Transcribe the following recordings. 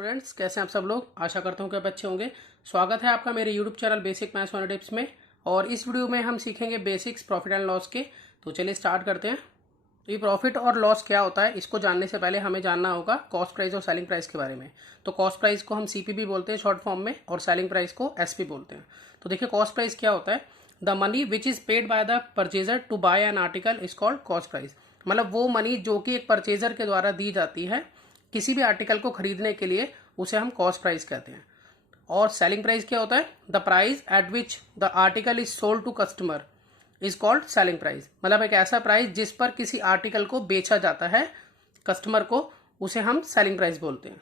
Students, कैसे हैं आप सब लोग। आशा करता हूँ कि आप अच्छे होंगे। स्वागत है आपका मेरे YouTube channel basic maths one tips में। और इस वीडियो में हम सीखेंगे बेसिक्स प्रॉफिट एंड लॉस के। तो चलिए स्टार्ट करते हैं। तो ये प्रॉफिट और लॉस क्या होता है, इसको जानने से पहले हमें जानना होगा कॉस्ट प्राइस और सेलिंग प्राइस के बारे में। तो कॉस्ट प्राइस को हम CP भी बोलते हैं शॉर्ट फॉर्म में, और सेलिंग प्राइस को SP बोलते हैं। तो देखिए कॉस्ट प्राइस क्या होता है। The money which is paid by the purchaser to buy an article is called cost price. मतलब वो मनी जो कि एक परचेजर के द्वारा दी जाती है किसी भी आर्टिकल को खरीदने के लिए, उसे हम कॉस्ट प्राइस कहते हैं। और सेलिंग प्राइस क्या होता है, the price at which the article is sold to customer is called selling price. मतलब एक ऐसा प्राइस जिस पर किसी आर्टिकल को बेचा जाता है कस्टमर को, उसे हम सेलिंग प्राइस बोलते हैं।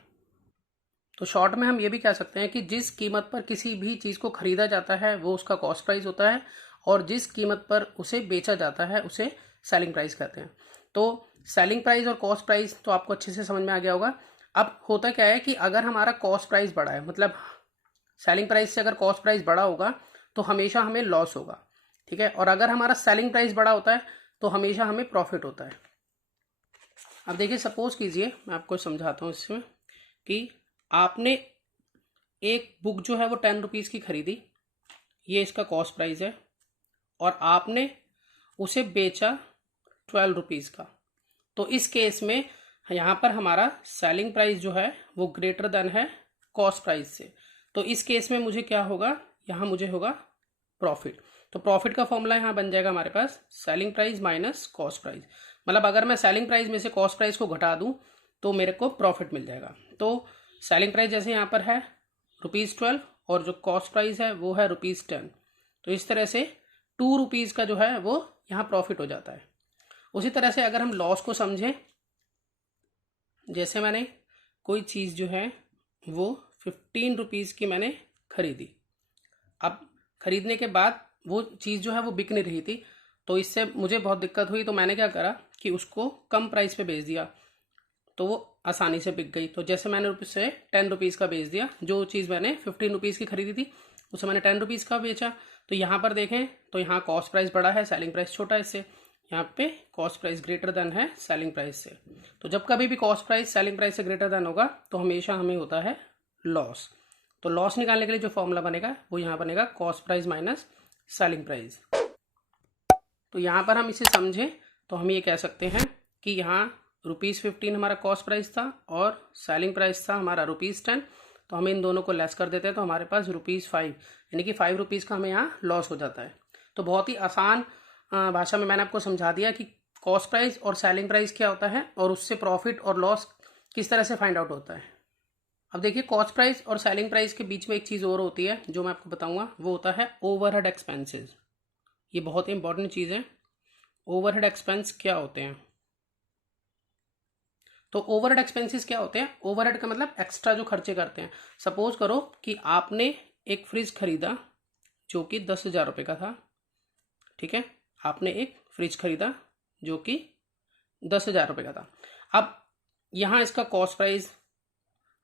तो शॉर्ट में हम ये भी कह सकते हैं कि जिस कीमत पर किसी भी चीज को खरीदा जाता है वो उसका कॉस्ट प्राइस होता है, और जिस कीमत पर उसे बेचा जाता है उसे सेलिंग प्राइस कहते हैं। तो सेलिंग प्राइस और कॉस्ट प्राइस तो आपको अच्छे से समझ में आ गया होगा। अब होता क्या है कि अगर हमारा कॉस्ट प्राइस बढ़ा है, मतलब सेलिंग प्राइस से अगर कॉस्ट प्राइस बड़ा होगा तो हमेशा हमें लॉस होगा, ठीक है। और अगर हमारा सेलिंग प्राइस बड़ा होता है तो हमेशा हमें प्रॉफिट होता है। अब देखिए सपोज कीजिए, मैं आपको समझाता हूँ इसमें कि आपने एक बुक जो है वो 10 रुपीज़ की खरीदी, ये इसका कॉस्ट प्राइस है, और आपने उसे बेचा 12 रुपीज़ का। तो इस केस में यहाँ पर हमारा सेलिंग प्राइस जो है वो ग्रेटर देन है कॉस्ट प्राइस से। तो इस केस में मुझे क्या होगा, यहाँ मुझे होगा प्रॉफिट। तो प्रॉफिट का फॉर्मूला यहाँ बन जाएगा हमारे पास selling price minus cost price. मतलब अगर मैं सेलिंग प्राइस में से कॉस्ट प्राइस को घटा दूँ तो मेरे को प्रॉफिट मिल जाएगा। तो सेलिंग प्राइस जैसे यहाँ पर है ₹12, और जो कॉस्ट प्राइस है वो है ₹10। तो इस तरह से 2 रुपीज़ का जो है वो यहाँ प्रॉफिट हो जाता है। उसी तरह से अगर हम लॉस को समझें, जैसे मैंने कोई चीज़ जो है वो 15 रुपीज़ की मैंने खरीदी। अब खरीदने के बाद वो चीज़ जो है वो बिक नहीं रही थी, तो इससे मुझे बहुत दिक्कत हुई। तो मैंने क्या करा कि उसको कम प्राइस पे बेच दिया, तो वो आसानी से बिक गई। तो जैसे मैंने उसे 10 रुपीज़ का बेच दिया, जो चीज़ मैंने 15 रुपीज़ की खरीदी थी उसे मैंने 10 रुपीज़ का बेचा। तो यहाँ पर देखें तो यहाँ कॉस्ट प्राइस बड़ा है, सेलिंग प्राइस छोटा है इससे। यहाँ पे कॉस्ट प्राइस ग्रेटर देन है सेलिंग प्राइस से। तो जब कभी भी कॉस्ट प्राइस सेलिंग प्राइस से ग्रेटर देन होगा तो हमेशा हमें होता है लॉस। तो लॉस निकालने के लिए जो फॉर्मूला बनेगा वो यहाँ बनेगा cost price minus selling price. तो यहाँ पर हम इसे समझें तो हम ये कह सकते हैं कि यहाँ ₹15 हमारा कॉस्ट प्राइस था और सेलिंग प्राइस था हमारा ₹10। तो हम इन दोनों को लेस कर देते हैं तो हमारे पास ₹5, यानी कि 5 रुपीज़ का हमें यहाँ लॉस हो जाता है। तो बहुत ही आसान भाषा में मैंने आपको समझा दिया कि कॉस्ट प्राइस और सेलिंग प्राइस क्या होता है और उससे प्रॉफिट और लॉस किस तरह से फाइंड आउट होता है। अब देखिए कॉस्ट प्राइस और सेलिंग प्राइस के बीच में एक चीज़ और होती है जो मैं आपको बताऊंगा, वो होता है ओवरहेड एक्सपेंसेस। ये बहुत ही इंपॉर्टेंट चीज़ है। ओवरहेड एक्सपेंस क्या होते हैं? तो ओवरहेड एक्सपेंसेस क्या होते हैं? ओवरहेड का मतलब एक्स्ट्रा जो खर्चे करते हैं। सपोज करो कि आपने एक फ्रिज खरीदा जो कि 10,000 रुपये का था, ठीक है। आपने एक फ्रिज खरीदा जो कि 10,000 रुपये का था। अब यहाँ इसका कॉस्ट प्राइस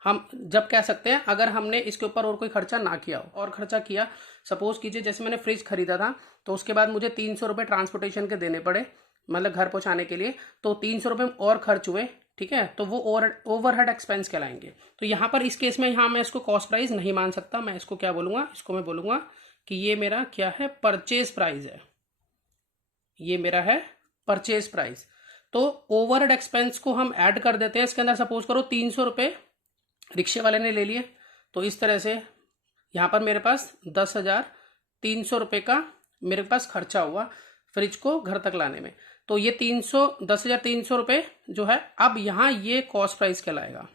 हम जब कह सकते हैं अगर हमने इसके ऊपर और कोई खर्चा ना किया हो, और खर्चा किया, सपोज कीजिए जैसे मैंने फ्रिज खरीदा था तो उसके बाद मुझे 300 रुपये ट्रांसपोर्टेशन के देने पड़े, मतलब घर पहुंचाने के लिए, तो 300 रुपये और खर्च हुए, ठीक है। तो वो ओवरहेड एक्सपेंस कहलाएंगे। तो यहाँ पर इस केस में यहाँ मैं इसको कॉस्ट प्राइस नहीं मान सकता, मैं इसको क्या बोलूँगा, इसको मैं बोलूँगा कि ये मेरा क्या है, परचेज प्राइस है। ये मेरा है परचेज प्राइस। तो ओवरहेड एक्सपेंस को हम ऐड कर देते हैं इसके अंदर। सपोज करो 300 रुपये रिक्शे वाले ने ले लिए, तो इस तरह से यहाँ पर मेरे पास 10,300 रुपये का मेरे पास खर्चा हुआ फ्रिज को घर तक लाने में। तो ये 10,300 रुपये जो है, अब यहाँ ये कॉस्ट प्राइस कहलाएगा।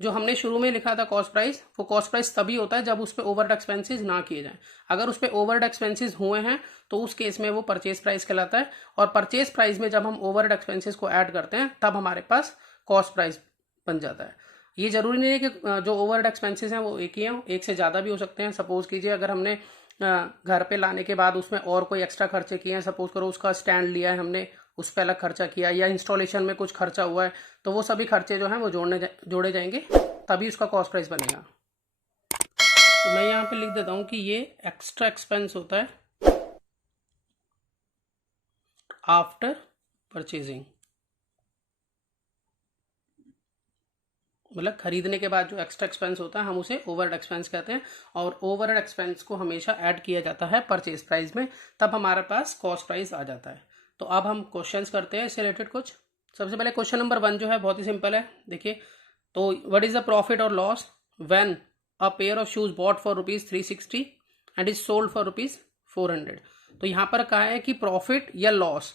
जो हमने शुरू में लिखा था कॉस्ट प्राइस, वो कॉस्ट प्राइस तभी होता है जब उस पर ओवरहेड एक्सपेंसेस ना किए जाएं। अगर उस पर ओवरहेड एक्सपेंसेस हुए हैं तो उस केस में वो परचेज प्राइस कहलाता है। और परचेज प्राइस में जब हम ओवरहेड एक्सपेंसेस को ऐड करते हैं तब हमारे पास कॉस्ट प्राइस बन जाता है। ये जरूरी नहीं है कि जो ओवरहेड एक्सपेंसेस हैं वो एक ही हों, एक से ज़्यादा भी हो सकते हैं। सपोज कीजिए अगर हमने घर पे लाने के बाद उसमें और कोई एक्स्ट्रा खर्चे किए हैं, सपोज करो उसका स्टैंड लिया है हमने, उस पर अलग खर्चा किया, या इंस्टॉलेशन में कुछ खर्चा हुआ है, तो वो सभी खर्चे जो हैं वो जोड़े जाएंगे, तभी उसका कॉस्ट प्राइस बनेगा। तो मैं यहाँ पे लिख देता हूँ कि ये एक्स्ट्रा एक्सपेंस होता है आफ्टर परचेजिंग। मतलब खरीदने के बाद जो एक्स्ट्रा एक्सपेंस होता है हम उसे ओवरहेड एक्सपेंस कहते हैं, और ओवरहेड एक्सपेंस को हमेशा ऐड किया जाता है परचेज प्राइस में, तब हमारे पास कॉस्ट प्राइस आ जाता है। तो अब हम क्वेश्चंस करते हैं इससे रिलेटेड कुछ। सबसे पहले क्वेश्चन नंबर 1 जो है बहुत ही सिंपल है, देखिए। तो व्हाट इज द प्रॉफिट और loss when a pair of shoes bought for ₹360 and is sold for ₹400। तो यहाँ पर कहा है कि प्रॉफिट या लॉस,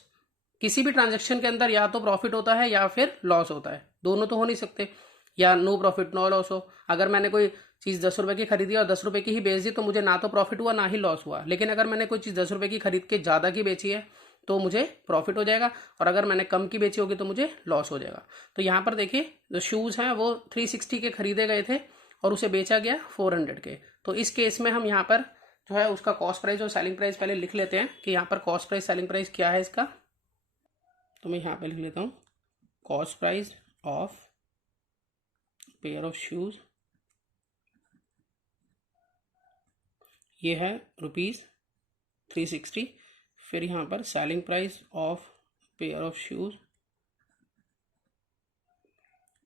किसी भी ट्रांजेक्शन के अंदर या तो प्रॉफिट होता है या फिर लॉस होता है, दोनों तो हो नहीं सकते, या नो प्रॉफिट नो लॉस हो। अगर मैंने कोई चीज़ 10 रुपये की खरीदी और 10 रुपये की ही बेच दी तो मुझे ना तो प्रॉफिट हुआ ना ही लॉस हुआ। लेकिन अगर मैंने कोई चीज़ 10 रुपये की खरीद के ज़्यादा की बेची है तो मुझे प्रॉफिट हो जाएगा, और अगर मैंने कम की बेची होगी तो मुझे लॉस हो जाएगा। तो यहाँ पर देखिए जो शूज़ हैं वो 360 के खरीदे गए थे और उसे बेचा गया 400 के। तो इस केस में हम यहाँ पर जो है उसका कॉस्ट प्राइस और सेलिंग प्राइस पहले लिख लेते हैं कि यहाँ पर कॉस्ट प्राइस सेलिंग प्राइस क्या है इसका। तो मैं यहाँ पे लिख लेता हूँ cost price of pair of shoes, ये है ₹360। फिर यहाँ पर selling price of pair of shoes,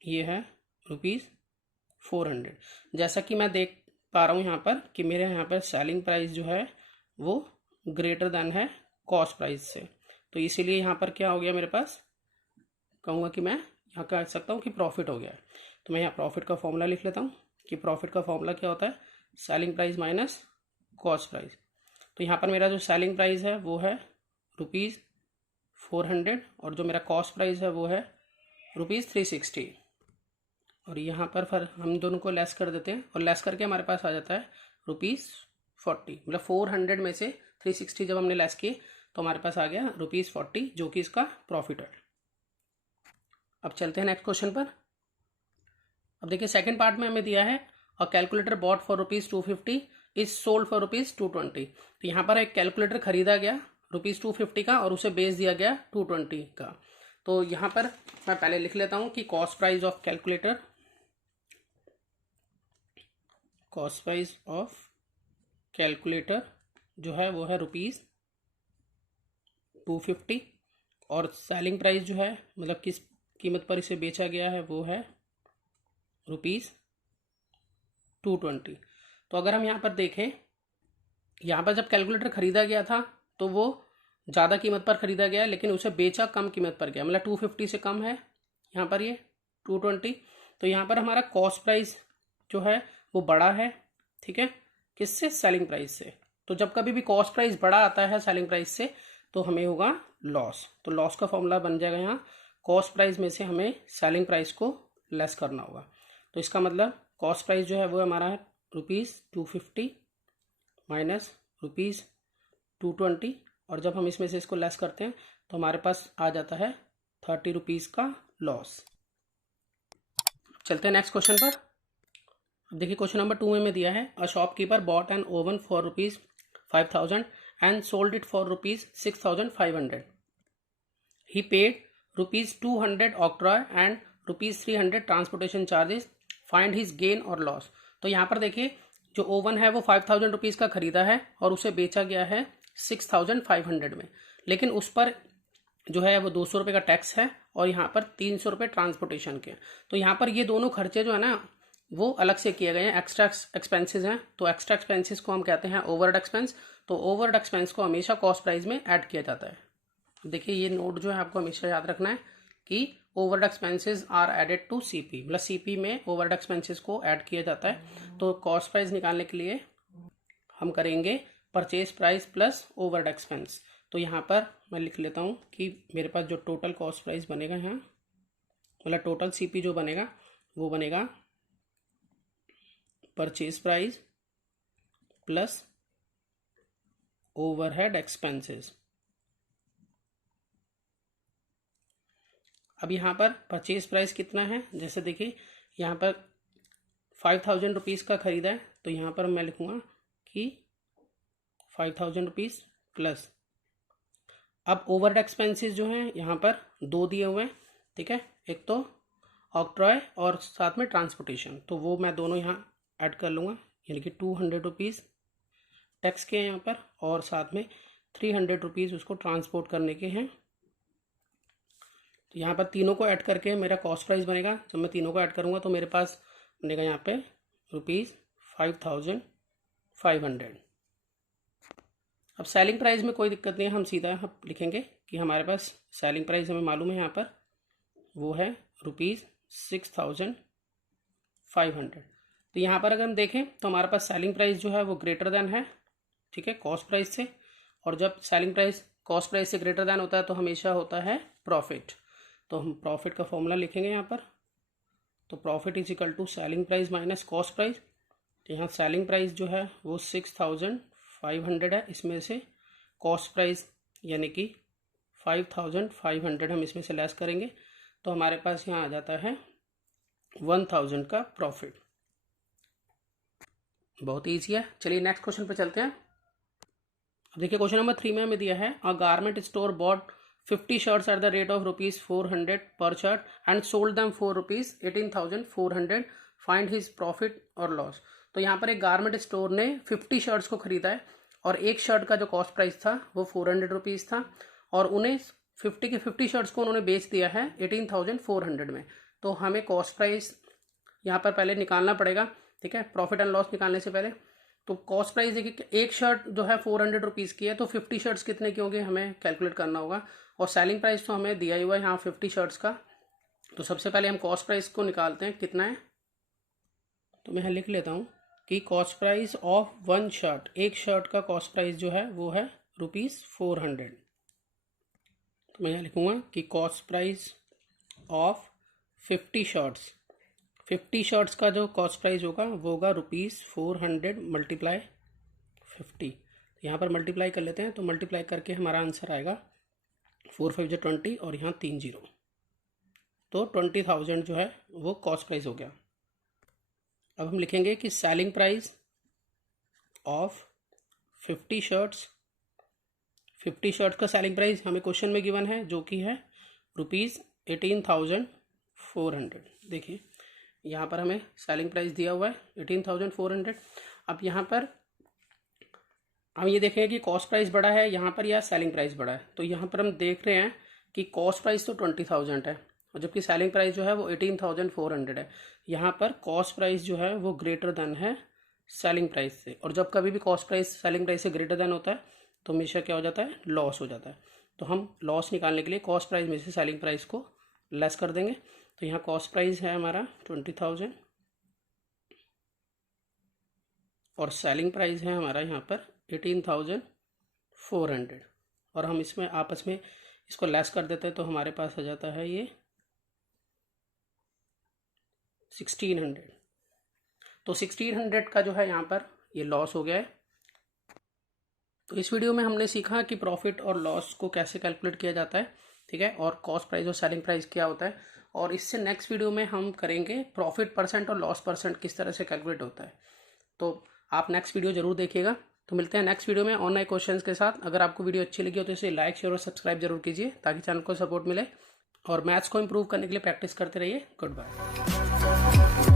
ये है ₹400। जैसा कि मैं देख पा रहा हूँ यहाँ पर कि मेरे यहाँ पर सेलिंग प्राइस जो है वो ग्रेटर देन है कॉस्ट प्राइस से, तो इसीलिए यहाँ पर क्या हो गया मेरे पास, कहूँगा कि मैं यहाँ कह सकता हूँ कि प्रॉफिट हो गया है। तो मैं यहाँ प्रॉफिट का फॉर्मूला लिख लेता हूँ कि प्रॉफिट का फॉर्मूला क्या होता है, selling price minus cost price. तो यहाँ पर मेरा जो सेलिंग प्राइस है वो है ₹400 और जो मेरा कॉस्ट प्राइस है वो है ₹360, और यहाँ पर फिर हम दोनों को लेस कर देते हैं और लेस करके हमारे पास आ जाता है ₹40। मतलब 400 में से 360 जब हमने लेस किए तो हमारे पास आ गया ₹40, जो कि इसका प्रॉफिट है। अब चलते हैं नेक्स्ट क्वेश्चन पर। अब देखिए सेकंड पार्ट में हमें दिया है a calculator bought for ₹250 is sold for ₹220। तो यहाँ पर एक कैलकुलेटर खरीदा गया ₹250 का और उसे बेच दिया गया 220 का। तो यहाँ पर मैं पहले लिख लेता हूँ कि cost price of calculator, cost price of calculator जो है वो है ₹250, और सेलिंग प्राइस जो है मतलब किस कीमत पर इसे बेचा गया है वो है ₹220। तो अगर हम यहाँ पर देखें, यहाँ पर जब कैलकुलेटर खरीदा गया था तो वो ज़्यादा कीमत पर खरीदा गया, लेकिन उसे बेचा कम कीमत पर गया, मतलब 250 से कम है यहाँ पर ये 220। तो यहाँ पर हमारा कॉस्ट प्राइस जो है वो बड़ा है, ठीक है, किससे, सेलिंग प्राइस से। तो जब कभी भी कॉस्ट प्राइस बड़ा आता है सेलिंग प्राइस से तो हमें होगा लॉस। तो लॉस का फॉर्मूला बन जाएगा यहाँ, कॉस्ट प्राइस में से हमें सेलिंग प्राइस को लेस करना होगा। तो इसका मतलब कॉस्ट प्राइस जो है वो हमारा है ₹250 माइनस ₹220, और जब हम इसमें से इसको लेस करते हैं तो हमारे पास आ जाता है ₹30 का लॉस। चलते हैं नेक्स्ट क्वेश्चन पर। अब देखिए क्वेश्चन नंबर 2 में दिया है a shopkeeper bot N oven for ₹5,000 and sold it for ₹6,500। He paid ₹200 octroi and ₹300 transportation charges, find his gain और लॉस। तो यहाँ पर देखिए जो ओवन है वो ₹5,000 का खरीदा है और उसे बेचा गया है 6,500 में, लेकिन उस पर जो है वो ₹200 का टैक्स है और यहाँ पर ₹300 ट्रांसपोर्टेशन के। तो यहाँ पर ये दोनों खर्चे जो है ना वो अलग से किए गए हैं, एक्स्ट्रा एक्सपेंसेस हैं। तो एक्स्ट्रा एक्सपेंसेस को हम कहते हैं ओवरहेड एक्सपेंस। तो ओवरहेड एक्सपेंस को हमेशा कॉस्ट प्राइस में ऐड किया जाता है। देखिए ये नोट जो है आपको हमेशा याद रखना है कि overhead expenses are added to CP, मतलब सीपी में ओवरहेड एक्सपेंसेस को ऐड किया जाता है। तो कॉस्ट प्राइस निकालने के लिए हम करेंगे purchase price plus overhead expense. तो यहाँ पर मैं लिख लेता हूँ कि मेरे पास जो टोटल कॉस्ट प्राइस बनेगा यहाँ, मतलब टोटल सीपी जो बनेगा वो बनेगा purchase price plus overhead expenses. अब यहाँ पर परचेज प्राइस कितना है, जैसे देखिए यहाँ पर ₹5,000 का खरीदा है, तो यहाँ पर मैं लिखूँगा कि ₹5,000 प्लस। अब ओवरहेड एक्सपेंसेस जो हैं यहाँ पर 2 दिए हुए हैं, ठीक है, एक तो ऑक्ट्रॉय और साथ में ट्रांसपोर्टेशन, तो वो मैं दोनों यहाँ ऐड कर लूँगा, यानी कि ₹200 टैक्स के हैं यहाँ पर और साथ में ₹300 उसको ट्रांसपोर्ट करने के हैं। तो यहाँ पर तीनों को ऐड करके मेरा कॉस्ट प्राइस बनेगा। जब मैं तीनों को ऐड करूँगा तो मेरे पास बनेगा यहाँ पे ₹5,500। अब सेलिंग प्राइस में कोई दिक्कत नहीं है, हम सीधा हम लिखेंगे कि हमारे पास सेलिंग प्राइस हमें मालूम है यहाँ पर वो है ₹6,500। तो यहाँ पर अगर हम देखें तो हमारे पास सेलिंग प्राइस जो है वो ग्रेटर देन है, ठीक है, कॉस्ट प्राइस से। और जब सेलिंग प्राइस कॉस्ट प्राइस से ग्रेटर देन होता है तो हमेशा होता है प्रॉफिट। तो हम प्रॉफिट का फॉर्मूला लिखेंगे यहाँ पर। तो profit is equal to selling price minus cost price. तो यहाँ सेलिंग प्राइस जो है वो 6,500 है, इसमें से कॉस्ट प्राइस यानी कि 5,500 हम इसमें से लेस करेंगे तो हमारे पास यहाँ आ जाता है 1,000 का प्रॉफिट। बहुत ईजी है। चलिए नेक्स्ट क्वेश्चन पे चलते हैं। अब देखिए क्वेश्चन नंबर 3 में हमें दिया है अ garment store bot 50 shirts at the rate of ₹400 पर shirt and sold them for ₹18,400, find his profit और लॉस। तो यहाँ पर एक गारमेंट स्टोर ने 50 शर्ट्स को खरीदा है और एक शर्ट का जो कॉस्ट प्राइस था वो ₹400 था और उन्हें 50 की 50 शर्ट्स को उन्होंने बेच दिया है 18,400 में। तो हमें कॉस्ट प्राइस यहाँ पर पहले निकालना पड़ेगा, ठीक है, प्रॉफिट एंड लॉस निकालने से पहले। तो कॉस्ट प्राइस देखिए एक शर्ट जो है ₹400 की है तो 50 शर्ट्स कितने की होंगे हमें कैलकुलेट करना होगा। और सेलिंग प्राइस तो हमें दिया ही हुआ है यहाँ 50 शर्ट्स का। तो सबसे पहले हम कॉस्ट प्राइस को निकालते हैं कितना है। तो मैं यहाँ लिख लेता हूँ कि cost price of one shirt, एक शर्ट का कॉस्ट प्राइस जो है वो है ₹400। तो मैं यहाँ लिखूँगा कि cost price of 50 shirts, 50 shirts का जो कॉस्ट प्राइस होगा वो होगा ₹400 मल्टीप्लाई 50। यहाँ पर मल्टीप्लाई कर लेते हैं तो मल्टीप्लाई करके हमारा आंसर आएगा 4 5 जो 20 और यहाँ 3 0, तो 20,000 जो है वो कॉस्ट प्राइस हो गया। अब हम लिखेंगे कि selling price of 50 shirts, 50 shirts का सेलिंग प्राइस हमें क्वेश्चन में गिवन है जो कि है ₹18,400। देखिए यहाँ पर हमें सेलिंग प्राइस दिया हुआ है 18,400। अब यहाँ पर हम ये देखेंगे कि कॉस्ट प्राइस बड़ा है यहाँ पर या सेलिंग प्राइस बड़ा है। तो यहाँ पर हम देख रहे हैं कि कॉस्ट प्राइस तो 20,000 है और जबकि सेलिंग प्राइस जो है वो 18,400 है। यहाँ पर कॉस्ट प्राइस जो है वो ग्रेटर देन है सेलिंग प्राइस से, और जब कभी भी कॉस्ट प्राइस सेलिंग प्राइस से ग्रेटर देन होता है तो हमेशा क्या हो जाता है, लॉस हो जाता है। तो हम लॉस निकालने के लिए कॉस्ट प्राइस में से सेलिंग प्राइस को लेस कर देंगे। तो यहाँ कॉस्ट प्राइस है हमारा 20,000 और सेलिंग प्राइस है हमारा यहाँ पर 18,400 और हम इसमें आपस में इसको लेस कर देते हैं तो हमारे पास आ जाता है ये 1,600। तो 1,600 का जो है यहाँ पर ये लॉस हो गया है। तो इस वीडियो में हमने सीखा कि प्रॉफिट और लॉस को कैसे कैलकुलेट किया जाता है, ठीक है, और कॉस्ट प्राइस और सेलिंग प्राइस क्या होता है। और इससे नेक्स्ट वीडियो में हम करेंगे प्रॉफिट परसेंट और लॉस परसेंट किस तरह से कैलकुलेट होता है। तो आप नेक्स्ट वीडियो जरूर देखिएगा। तो मिलते हैं नेक्स्ट वीडियो में और नए क्वेश्चंस के साथ। अगर आपको वीडियो अच्छी लगी हो तो इसे लाइक, शेयर और सब्सक्राइब जरूर कीजिए ताकि चैनल को सपोर्ट मिले और मैथ्स को इम्प्रूव करने के लिए प्रैक्टिस करते रहिए। Good bye.